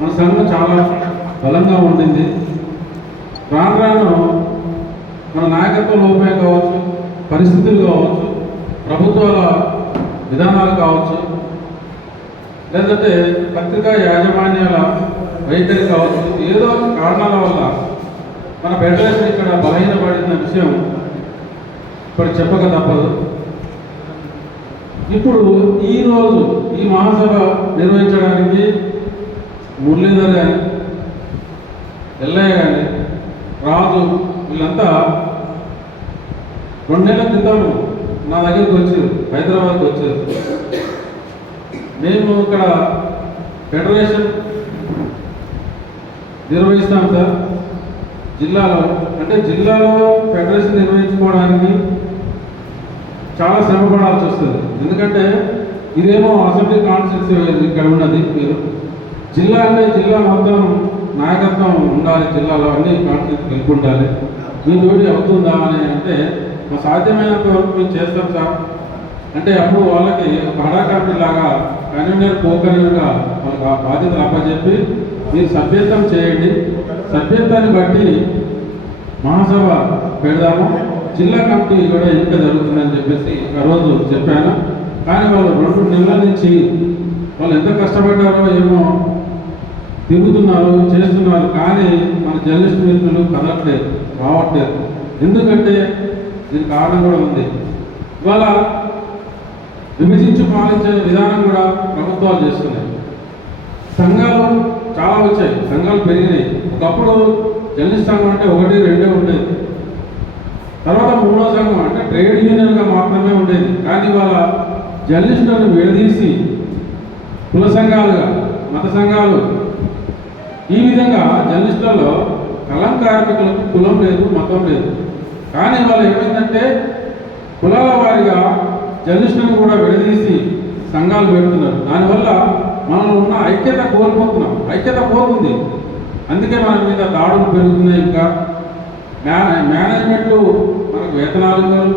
మన సంఘం చాలా బలంగా ఉండింది. రాను రాను మన నాయకత్వ లోపమే కావచ్చు, పరిస్థితులు కావచ్చు, ప్రభుత్వాల విధానాలు కావచ్చు, లేదంటే పత్రికా యాజమాన్యాల వైఖరి కావచ్చు, ఏదో కారణాల వల్ల మన ఫెడరేషన్ ఇక్కడ బలహీనపడిన విషయం ఇప్పుడు చెప్పక తప్పదు. ఇప్పుడు ఈరోజు ఈ మహాసభ నిర్వహించడానికి మురళీధర్ కానీ, ఎల్లయ్య కానీ, రాజు వీళ్ళంతా 2 నెలల క్రితం నా దగ్గరికి వచ్చారు, హైదరాబాద్కి వచ్చారు. మేము ఇక్కడ ఫెడరేషన్ నిర్వహిస్తాం సార్ జిల్లాలో. అంటే జిల్లాలో ఫెడరేషన్ నిర్వహించుకోవడానికి చాలా శ్రమ పడాల్సి వస్తుంది. ఎందుకంటే ఇదేమో అసెంబ్లీ కాన్స్టిట్యూన్సీ ఇక్కడ ఉన్నది. మీరు జిల్లా అంటే జిల్లా మొత్తం నాయకత్వం ఉండాలి, జిల్లాలో అన్ని కాన్స్టిట్యూన్సీ కలిపి ఉండాలి. మీ తోటి అవుతుందా అని అంటే సాధ్యమైనంత వరకు మేము చేస్తాం సార్ అంటే అప్పుడు వాళ్ళకి ఒక హడా కమిటీ లాగా కన్వీనర్ కో-కన్వీనర్గా వాళ్ళకి ఆ బాధ్యతలు అప్పచెప్పి మీరు సభ్యత్వం చేయండి, సభ్యత్వాన్ని బట్టి మహాసభ పెడదాము, జిల్లా కమిటీ కూడా ఎన్నిక జరుగుతుందని చెప్పేసి ఆ రోజు చెప్పాను. కానీ వాళ్ళు 2 నెలల నుంచి వాళ్ళు ఎంత కష్టపడ్డారో ఏమో, తిరుగుతున్నారు, చేస్తున్నారు. కానీ మన జర్నలిస్ట్ మిత్రులు కదలట్లేదు, రావట్లేదు. ఎందుకంటే దీనికి కారణం కూడా ఉంది. ఇవాళ విభజించి పాలించే విధానం కూడా ప్రభుత్వాలు చేస్తున్నాయి. సంఘాలు చాలా వచ్చాయి, సంఘాలు పెరిగినాయి. ఒకప్పుడు జర్నలిస్ట్ సంఘం అంటే 1, 2 ఉండేది. తర్వాత 3వ సంఘం అంటే ట్రేడ్ యూనియన్గా మాత్రమే ఉండేది. కానీ ఇవాళ జర్నలిస్టులను విడదీసి కుల సంఘాలుగా, మత సంఘాలు, ఈ విధంగా జర్నలిస్టులలో కలం కార్మికులకు కులం లేదు, మతం లేదు. కానీ వాళ్ళు ఏమైందంటే కులాల వారిగా జర్నలిస్టులను కూడా విడదీసి సంఘాలు పెడుతున్నారు. దానివల్ల మనలో ఉన్న ఐక్యత కోల్పోతున్నాం. ఐక్యత పోతుంది, అందుకే మన మీద దాడులు పెరుగుతున్నాయి. ఇంకా మేనేజ్మెంట్లు మనకు వేతనాలు ఇవ్వరు,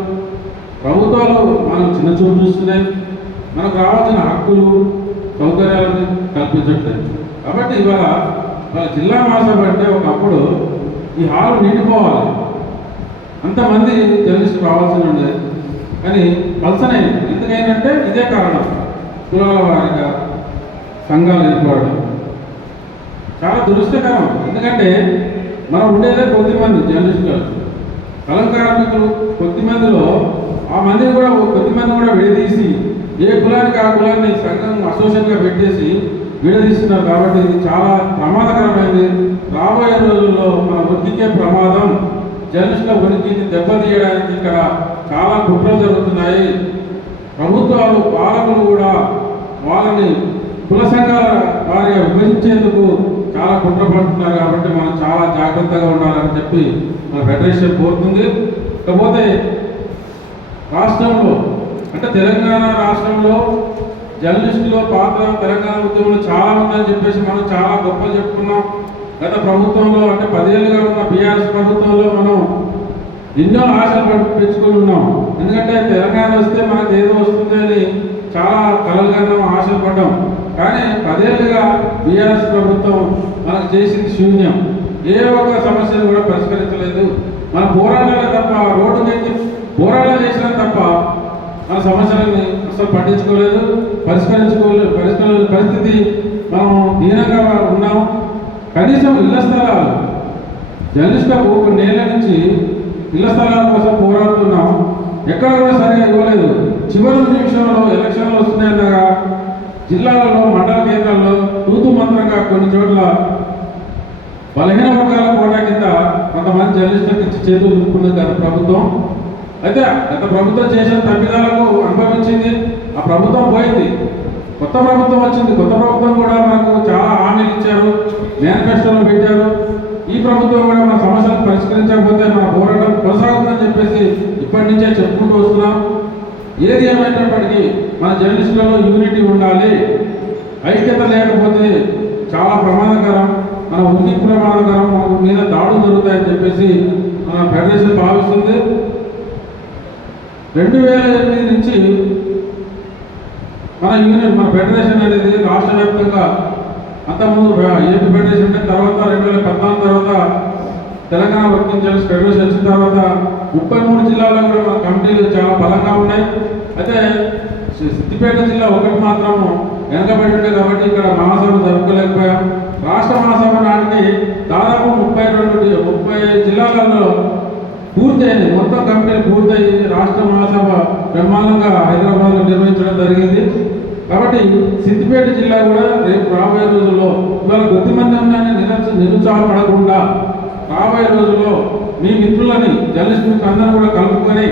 ప్రభుత్వాలు మనం చిన్న చూపు చూస్తున్నాయి, మనకు రావాల్సిన హక్కులు సౌకర్యాలను కల్పించట్లేదు. కాబట్టి ఇవాళ జిల్లా మహాసభ అంటే ఒకప్పుడు ఈ హాల్ నిండిపోవాలి, అంతమంది జర్నలిస్టు రావాల్సి ఉండేది. కానీ పలసనైంది. ఎందుకైందంటే ఇదే కారణం, కులాల వారిగా సంఘాలు ఏర్పడడం చాలా దురదృష్టకరం. ఎందుకంటే మనం ఉండేదే కొద్దిమంది జర్నలిస్టులు, కలం కార్మికులు కొద్దిమందిలో ఆ మందిని కూడా కొద్దిమంది కూడా విడదీసి ఏ కులానికి ఆ కులాన్ని సంఘం అసోసియేషన్గా పెట్టేసి విడదీస్తున్నారు. కాబట్టి ఇది చాలా ప్రమాదకరమైనది. రాబోయే రోజుల్లో మన వృత్తికే ప్రమాదం. జర్నలిస్టుల ఉనికిని దెబ్బతీయడానికి ఇక్కడ చాలా కుట్రలు జరుగుతున్నాయి. ప్రభుత్వాలు, పాలకులు కూడా వాళ్ళని కుల సంఘాల వారిగా విభజించేందుకు చాలా కుట్ర పడుతున్నారు. కాబట్టి మనం చాలా జాగ్రత్తగా ఉండాలని చెప్పి మన ఫెడరేషన్ కోరుతుంది. కాకపోతే రాష్ట్రంలో అంటే తెలంగాణ రాష్ట్రంలో జర్నలిస్టులో పాత్ర తెలంగాణ ఉద్యమంలో చాలా ఉందని చెప్పేసి మనం చాలా గొప్పలు చెప్పుకున్నాం. గత ప్రభుత్వంలో అంటే 10 ఏళ్ళుగా ఉన్న బీఆర్ఎస్ ప్రభుత్వంలో మనం ఎన్నో ఆశలు పెంచుకొని ఉన్నాం. ఎందుకంటే తెలంగాణ వస్తే మనకు ఏదో వస్తుంది అని చాలా కలలు కన్నాం, ఆశలు పడ్డాం. కానీ 10 ఏళ్ళుగా బీఆర్ఎస్ ప్రభుత్వం మనకు చేసింది శూన్యం. ఏ ఒక్క సమస్యను కూడా పరిష్కరించలేదు. మన పోరాటాలే తప్ప, రోడ్డుకి పోరాటాలు చేసినా తప్ప మన సమస్యలని అసలు పట్టించుకోలేదు, పరిష్కరించే పరిస్థితి మనం దీనంగా ఉన్నాం. కనీసం ఇళ్ల స్థలాలు జర్నలిస్టులకు 1 ఏళ్ల నుంచి ఇళ్ల స్థలాల కోసం పోరాడుతున్నాం, ఎక్కడ కూడా సరిగా ఇవ్వలేదు. చివరి నిమిషంలో ఎలక్షన్లు వస్తున్నాయన్నగా జిల్లాలలో, మండల కేంద్రాల్లో తూతు మంత్రంగా కొన్ని చోట్ల బలహీన వర్గాల కోటా కింద కొంతమంది జర్నలిస్టులకు ఇచ్చి చేతులు దుక్కున్నది గత ప్రభుత్వం. అయితే గత ప్రభుత్వం చేసిన తప్పిదాలకు అనుభవించింది. ఆ ప్రభుత్వం పోయింది, కొత్త ప్రభుత్వం వచ్చింది. కొత్త ప్రభుత్వం కూడా మనకు చాలా హామీలు ఇచ్చారు, మేనిఫెస్టోలో పెట్టారు. ఈ ప్రభుత్వం కూడా మన సమస్యలను పరిష్కరించకపోతే మన పోరాటం కొనసాగుతుందని చెప్పేసి ఇప్పటి నుంచే చెప్పుకుంటూ వస్తున్నాం. ఏది ఏమైనప్పటికీ మన జర్నలిస్టులలో యూనిటీ ఉండాలి. ఐక్యత లేకపోతే చాలా ప్రమాదకరం, మన ఉనికి ప్రమాదకరం, మన మీద దాడులు జరుగుతాయని చెప్పేసి మన ఫెడరేషన్ భావిస్తుంది. 2008 నుంచి మన యూనియన్, మన ఫెడరేషన్ అనేది రాష్ట్ర వ్యాప్తంగా అంతకుముందు ఏపీ ఫెడరేషన్ ఉంటే తర్వాత 2014 తర్వాత తెలంగాణ వర్కింగ్ జర్నలిస్ట్ ఫెడరేషన్ వచ్చిన తర్వాత 33 జిల్లాల్లో కూడా మన కమిటీలు చాలా బలంగా ఉన్నాయి. అయితే సిద్దిపేట జిల్లా ఒకటి మాత్రం వెనకబడి ఉండే కాబట్టి ఇక్కడ మహాసభ జరుపుకోలేకపోయాం. రాష్ట్ర మహాసభ నాటికి దాదాపు 30 జిల్లాలలో పూర్తయింది. మొత్తం కమిటీలు పూర్తయి రాష్ట్ర మహాసభ బ్రహ్మాండంగా హైదరాబాద్లో నిర్వహించడం జరిగింది. కాబట్టి సిద్దిపేట జిల్లా కూడా రేపు రాబోయే రోజుల్లో ఇవాళ కొద్దిమంది ఉన్నాయని నిరుత్సాహపడకుండా రాబోయే రోజుల్లో మీ మిత్రులని జర్నలిస్ట్ మిత్రులందరూ కూడా కలుపుకొని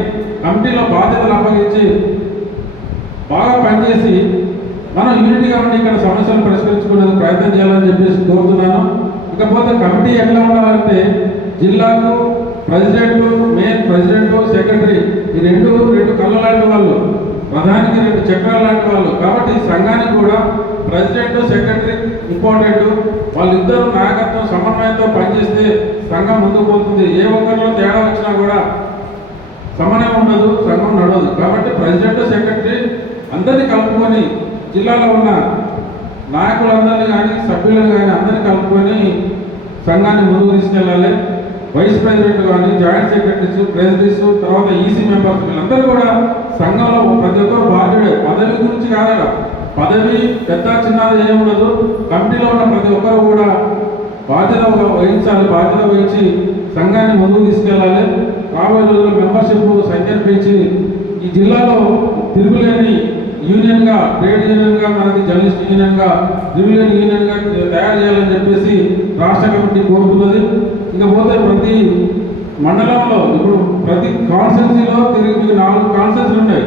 కమిటీలో బాధ్యతలు అప్పగించి బాగా పనిచేసి మనం యూనిట్గా ఉండి ఇక్కడ సమస్యలు పరిష్కరించుకునేందుకు ప్రయత్నం చేయాలని చెప్పేసి కోరుతున్నాను. ఇకపోతే కమిటీ ఎట్లా ఉండాలంటే జిల్లాకు ప్రెసిడెంట్, మెయిన్ ప్రెసిడెంట్, సెక్రటరీ ఈ రెండు కళ్ళ లాంటి వాళ్ళు, ప్రధానికి 2 చక్రాలు లాంటి వాళ్ళు. కాబట్టి సంఘానికి కూడా ప్రెసిడెంట్, సెక్రటరీ ఇంపార్టెంట్. వాళ్ళిద్దరూ నాయకత్వం సమన్వయంతో పనిచేస్తే సంఘం ముందుకు పోతుంది. ఏ ఒక్కరిలో తేడా వచ్చినా కూడా సమన్వయం ఉండదు, సంఘం నడవదు. కాబట్టి ప్రెసిడెంట్, సెక్రటరీ అందరినీ కలుపుకొని జిల్లాలో ఉన్న నాయకులందరినీ కానీ సభ్యులను కానీ అందరినీ కలుపుకొని సంఘాన్ని ముందుకు తీసుకెళ్ళాలి. వైస్ ప్రెసిడెంట్ కానీ జాయింట్ సెక్రటరీస్, ప్రెసిడెంట్స్, తర్వాత ఈసీ మెంబర్స్ వీళ్ళందరూ కూడా సంఘంలో ప్రతి ఒక్కరు బాధ్యుడే. పదవి గురించి కాదు, పదవి పెద్ద చిన్నది ఏముండదు. కమిటీలో ఉన్న ప్రతి ఒక్కరు కూడా బాధ్యత వహించాలి. బాధ్యత వహించి సంఘాన్ని ముందుకు తీసుకెళ్ళాలి. రాబోయే రోజుల్లో మెంబర్షిప్ సంఖ్యను పెంచి ఈ జిల్లాలో తిరుగులేని యూనియన్గా, ట్రేడ్ యూనియన్గా, మనకి జర్నలిస్ట్ యూనియన్గా, తిరుగులేని యూనియన్గా తయారు చేయాలని చెప్పేసి రాష్ట్ర కమిటీ కోరుతున్నది. ఇకపోతే ప్రతి మండలంలో ఇప్పుడు ప్రతి కాన్స్టిట్యున్సీలో తిరిగి 4 కాన్స్టిట్యున్సీలు ఉంటాయి.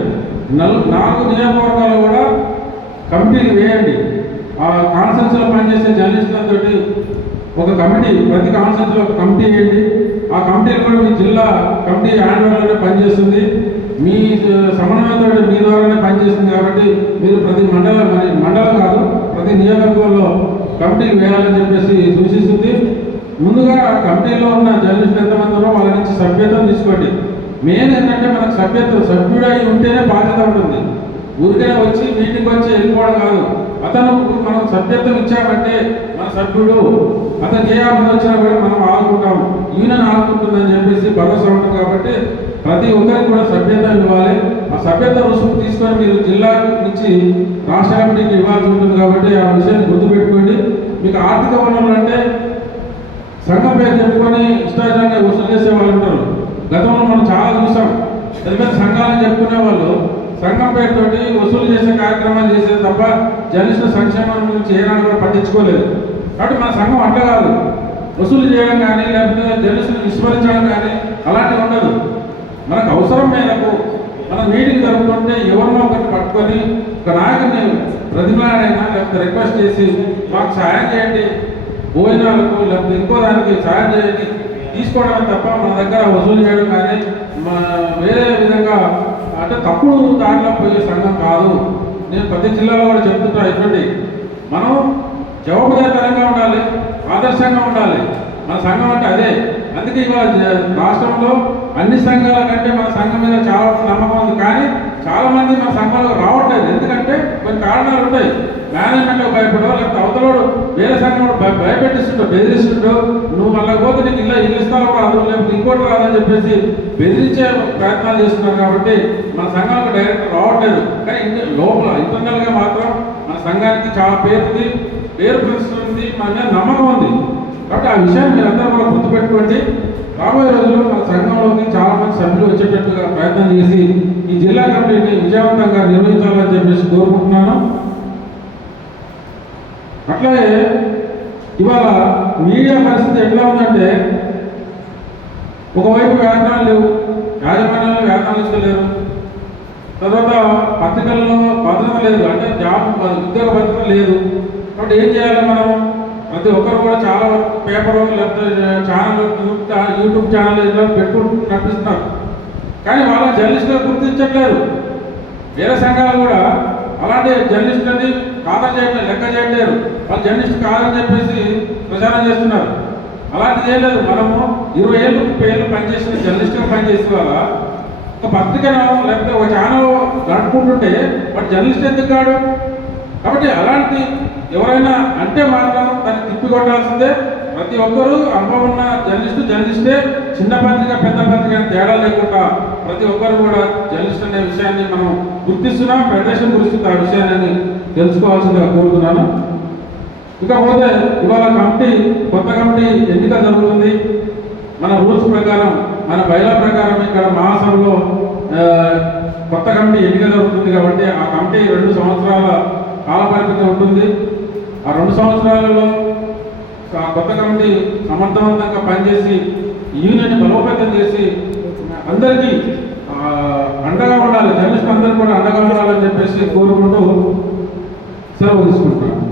4 నియోజకవర్గాలు కూడా కమిటీలు వేయండి. ఆ కాన్స్టిట్యున్సీలో పనిచేసే జర్నలిస్టులతో ఒక కమిటీ, ప్రతి కాన్స్టిట్యున్సీలో ఒక కమిటీ వేయండి. ఆ కమిటీలు కూడా మీ జిల్లా కమిటీ హ్యాండ్ఓవర్లోనే పనిచేస్తుంది. మీ సమన్వయంతో మీ ద్వారానే పనిచేస్తుంది. కాబట్టి మీరు ప్రతి మండలం కాదు, ప్రతి నియోజకవర్గంలో కమిటీలు వేయాలని చెప్పేసి సూచిస్తుంది. ముందుగా కమిటీలో ఉన్న జర్నలిస్టులు ఎంతమంది ఉన్నారో వాళ్ళ నుంచి సభ్యత్వం తీసుకోండి. మెయిన్ ఏంటంటే మనకు సభ్యుడై ఉంటేనే బాధ్యత ఉంటుంది. ఊరికే వచ్చి మీటింగ్ వచ్చి వెళ్ళిపోవడం కాదు. అతను మనం సభ్యత్వం ఇచ్చామంటే మన సభ్యుడు, అతనికి ఏ ఆపద వచ్చినా కూడా మనం ఆదుకుంటాం, యూనియన్ ఆదుకుంటుందని చెప్పేసి భరోసా ఉంటుంది. కాబట్టి ప్రతి ఒక్కరికి కూడా సభ్యత్వం ఇవ్వాలి. ఆ సభ్యత్వ రుసుము తీసుకొని మీరు జిల్లా నుంచి రాష్ట్ర కమిటీకి ఇవ్వాల్సి ఉంటుంది. కాబట్టి ఆ విషయాన్ని గుర్తుపెట్టుకోండి. మీకు ఆర్థిక వనరులు అంటే సంఘం పేరు చెప్పుకొని ఇష్టాచారంగా వసూలు చేసే వాళ్ళు ఉంటారు. గతంలో మనం చాలా చూసాం. పెద్ద సంఘాలను చెప్పుకునే వాళ్ళు సంఘం పేరుతోటి వసూలు చేసే కార్యక్రమాలు చేసేది తప్ప జర్నలిస్టుల సంక్షేమం గురించి ఏనాడు కూడా పట్టించుకోలేదు. కాబట్టి మన సంఘం అట్లా కాదు, వసూలు చేయడం కానీ లేకపోతే జర్నలిస్టులు విస్మరించడం కానీ అలాంటివి ఉండదు. మనకు అవసరం మేరకు మన మీటింగ్ జరుగుతుంటే ఎవరినో ఒకటి పట్టుకొని ఒక నాయకుని ప్రతిమలాడైనా లేకపోతే రిక్వెస్ట్ చేసి మాకు సాయం చేయండి, భోజనాలకు లేకపోతే ఇంకో దానికి సాయం చేయండి తీసుకోవడం తప్ప మన దగ్గర వసూలు చేయడం కానీ వేరే విధంగా అంటే తప్పుడు దారిలో పోయే సంఘం కాదు. నేను ప్రతి జిల్లాలో కూడా చెప్తుంటా, ఇటువంటి మనం జవాబుదారీతనంగా ఉండాలి, ఆదర్శంగా ఉండాలి. మన సంఘం అంటే అదే. అందుకే ఇవాళ రాష్ట్రంలో అన్ని సంఘాల కంటే మన సంఘం మీద చాలా నమ్మకం ఉంది. కానీ చాలామంది మన సంఘంలో రావట్లేదు. ఎందుకంటే కొన్ని కారణాలు ఉంటాయి. మేనేజ్మెంట్కి భయపడో లేకపోతే అవతలోడు వేరే సంఘం భయపెట్టిస్తుంటో, బెదిరిస్తుంటో, నువ్వు మళ్ళీ పోతే నీకు ఇల్లు ఇస్తావు రాదు, లేకపోతే ఇంకోటి రాదని చెప్పేసి బెదిరించే ప్రయత్నాలు చేస్తున్నారు. కాబట్టి మన సంఘాలకు డైరెక్ట్ రావట్లేదు. కానీ లోపల ఇంటర్నల్గా మాత్రం మన సంఘానికి చాలా పేరు ప్రతిస్తుంది, మన మీద నమ్మకం ఉంది. కాబట్టి ఆ విషయాన్ని మీరందరూ కూడా గుర్తుపెట్టుకోండి. రాబోయే రోజుల్లో మన సంఘంలోకి చాలా మంది సభ్యులు వచ్చేటట్టుగా ప్రయత్నం చేసి ఈ జిల్లా కమిటీని విజయవంతంగా నిర్వహించాలని చెప్పేసి కోరుకుంటున్నాను. అట్లాగే ఇవాళ మీడియా పరిస్థితి ఎట్లా ఉందంటే, ఒకవైపు వేతనాలు లేవు, యాజమాన్యంలో వేతనాలు ఇస్తలేరు, తర్వాత పత్రికల్లో భద్రత లేదు, అంటే ఉద్యోగ భద్రత లేదు. కాబట్టి ఏం చేయాలి మనం? ప్రతి ఒక్కరు కూడా చాలా పేపర్ లేకపోతే ఛానల్, యూట్యూబ్ ఛానల్ ఏదో పెట్టుకుంటూ నడిపిస్తున్నారు. కానీ వాళ్ళ జర్నలిస్టులు గుర్తించట్లేదు. వేరే సంఘాలు కూడా అలాంటి జర్నలిస్టులని ఖాతా చేయట్లేదు, లెక్క చేయట్లేరు. వాళ్ళు జర్నలిస్ట్ కాదని చెప్పేసి ప్రచారం చేస్తున్నారు. అలాంటిది ఏం లేదు. మనము 20 ఏళ్ళు 30 ఏళ్ళు పనిచేసిన జర్నలిస్ట్గా పనిచేసే వాళ్ళ ఒక పత్రికను లేకపోతే ఒక ఛానల్ నడుపుకుంటుంటే వాడు జర్నలిస్ట్ ఎందుకు కాడు? కాబట్టి అలాంటి ఎవరైనా అంటే మాత్రం తిప్పికొట్టాల్సిందే. ప్రతి ఒక్కరూ అనుభవం ఉన్న జర్నలిస్టే, చిన్న పత్రిక పెద్ద పత్రిక అని తేడా లేకుండా ప్రతి ఒక్కరు కూడా జర్నలిస్ట్ అనే విషయాన్ని మనం గుర్తిస్తున్నాం. ఫెడరేషన్ గురించి ఆ విషయాన్ని తెలుసుకోవాల్సిందిగా కోరుతున్నాను. ఇకపోతే ఇవాళ కొత్త కమిటీ ఎన్నిక జరుగుతుంది. మన రూల్స్ ప్రకారం, మన బైలా ప్రకారం ఇక్కడ మహాసభలో కొత్త కమిటీ ఎన్నిక జరుగుతుంది కాబట్టి ఆ కమిటీ 2 సంవత్సరాల కాల పరిమితి ఉంటుంది. ఆ 2 సంవత్సరాలలో కొత్త కమిటీ సమర్థవంతంగా పనిచేసి యూనియన్ బలోపేతం చేసి అందరికీ అండగా ఉండాలి, జర్నలిస్ట్ అందరూ కూడా అండగా ఉండాలని చెప్పేసి కోరుకుంటూ సెలవు తీసుకుంటున్నాను.